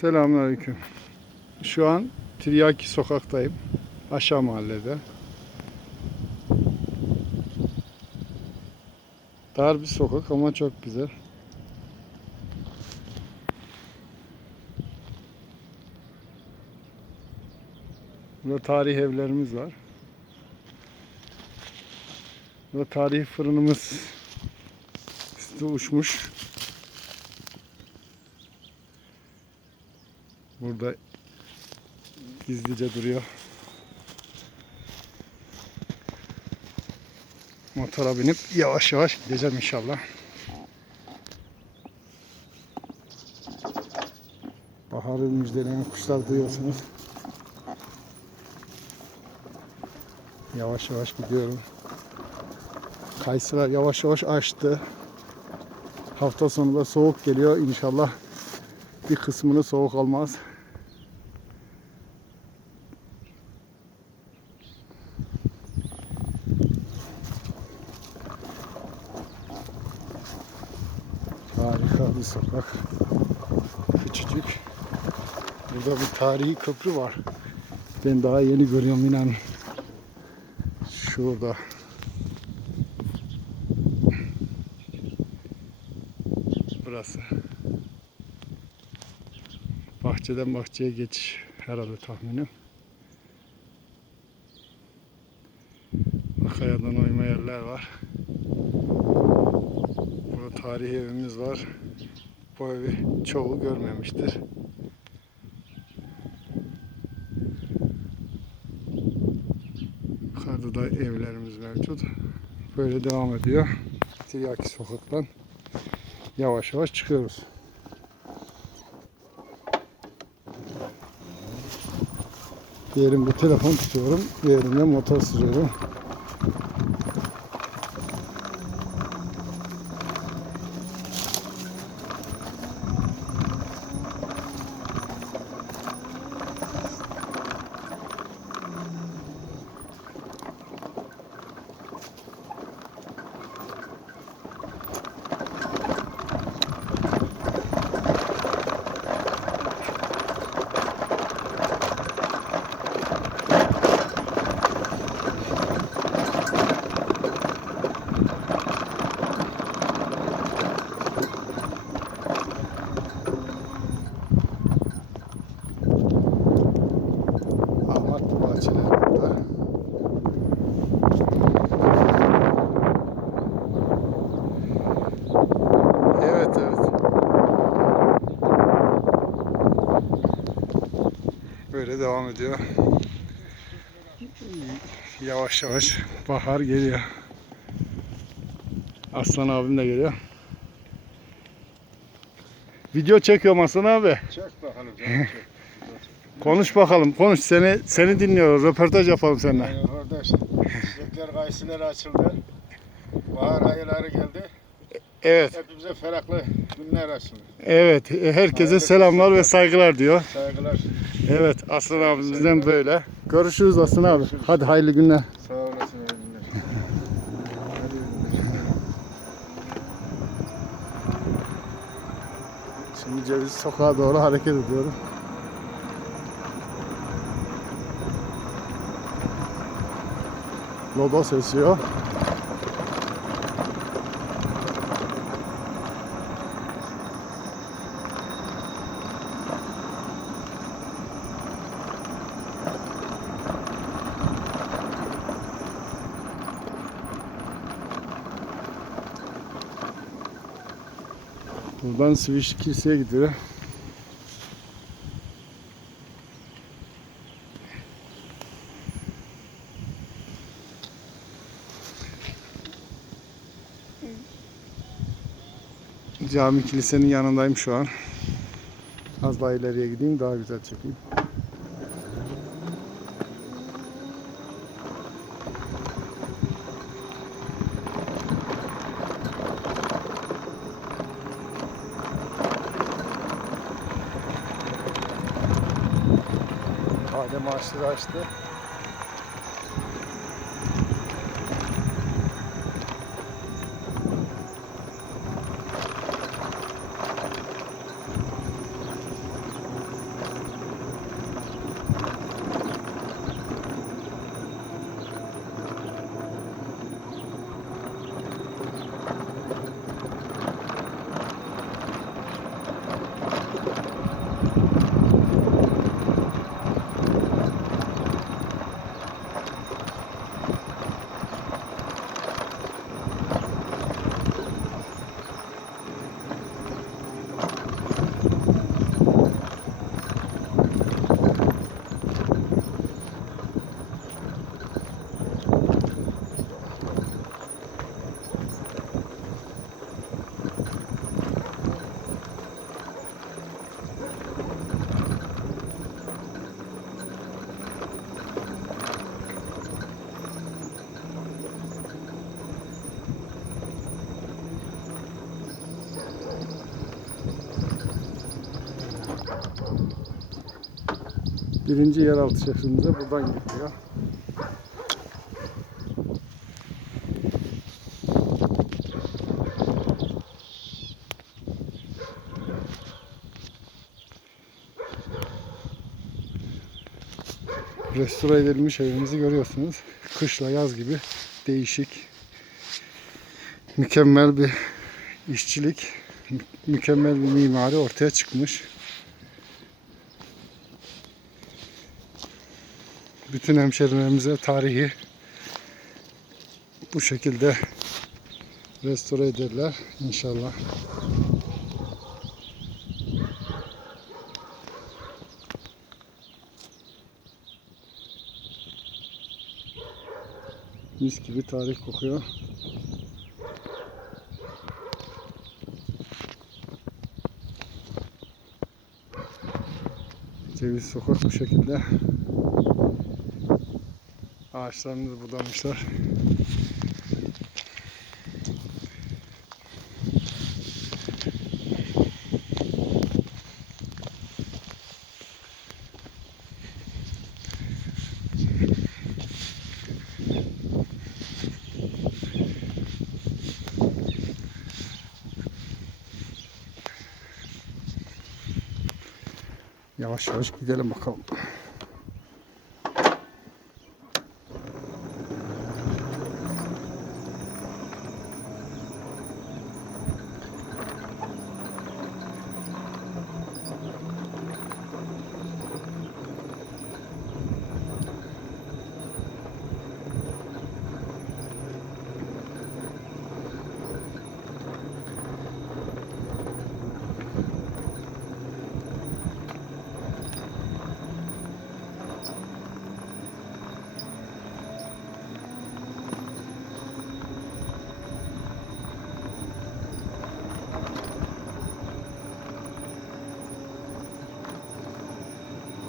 Selamünaleyküm. Şu an Tiryaki sokaktayım. Aşağı mahallede. Dar bir sokak ama çok güzel. Burada tarih evlerimiz var. Burada tarihi fırınımız üstü uçmuş. Burada gizlice duruyor. Motora binip yavaş yavaş gideceğim inşallah. Baharı müjdeleyen kuşlar duyuyorsunuz. Yavaş yavaş gidiyorum. Kayısılar yavaş yavaş açtı. Hafta sonu da soğuk geliyor. İnşallah bir kısmını soğuk almaz. Harika bir sokak. Küçücük. Burada bir tarihi köprü var. Ben daha yeni görüyorum inan. Şurada. Burası. Bahçeden bahçeye geçiş herhalde tahminim. Kayadan oyma yerler var. Burada tarihi evimiz var. Bu evi çoğu görmemiştir. Yukarıda da evlerimiz mevcut. Böyle devam ediyor. Tiryaki sokaktan yavaş yavaş çıkıyoruz. Bir elimde telefon tutuyorum, bir elimde motor sürüyorum. Bahçeler burada. Evet evet. Böyle devam ediyor. Yavaş yavaş bahar geliyor. Aslan abim de geliyor. Video çekiyorum Aslan abi. Çek bakalım canım çek. Konuş bakalım. Konuş. Seni seni dinliyoruz. Röportaj yapalım seninle. Yani kardeş, çiçekler kayısılar açıldı. Bahar ayları geldi. Evet. Hepimize ferahlı günler açıldı. Evet. Herkese Hayırlı selamlar ve saygılar diyor. Saygılar. Evet. Aslan abimizden böyle. Görüşürüz Aslan abi. Hadi hayırlı günler. Sağ olasın. Şimdi Ceviz Sokağa doğru hareket ediyorum. Lodos esiyor. Buradan Switch Kiliseye gidiyor. Cami kilisenin yanındayım şu an. Az daha ileriye gideyim daha güzel çekeyim. Adem ağaçları açtı. Birinci yeraltı şehrimize buradan gidiyor. Restore edilmiş evimizi görüyorsunuz. Kışla yaz gibi değişik. Mükemmel bir işçilik, mü- mükemmel bir mimari ortaya çıkmış. Bütün hemşerilerimize tarihi bu şekilde restore ederler inşallah. Mis gibi tarih kokuyor. Ceviz sokak bu şekilde. Ağaçlarını da budamışlar. Yavaş yavaş gidelim bakalım.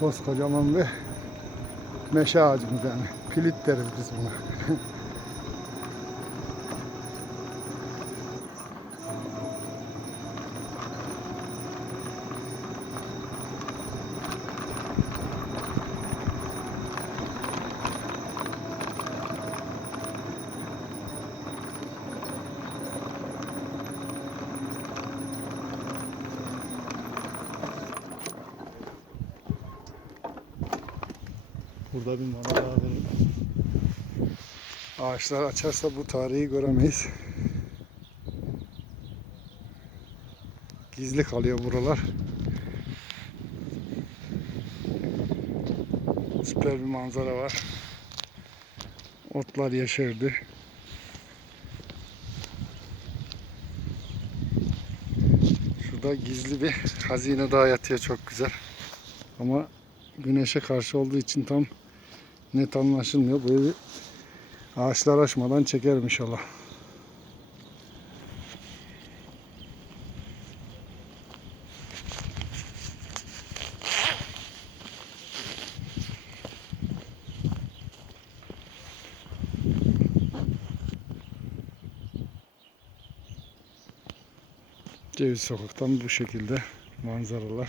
Koskocaman bir meşe ağacımız yani. Pilit deriz biz buna. Burada bir mola daha. Ağaçlar açarsa bu tarihi göremeyiz. Gizli kalıyor buralar. Süper bir manzara var. Otlar yeşerdi. Şurada gizli bir hazine daha yatıyor çok güzel. Ama güneşe karşı olduğu için tam net anlaşılmıyor. Bu evi ağaçlar aşmadan çekerim inşallah. Ceviz sokaktan bu şekilde manzaralar.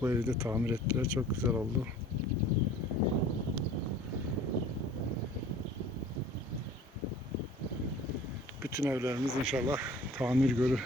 Bu evi de tamir ettiler. Çok güzel oldu. Bütün evlerimiz inşallah tamir görür.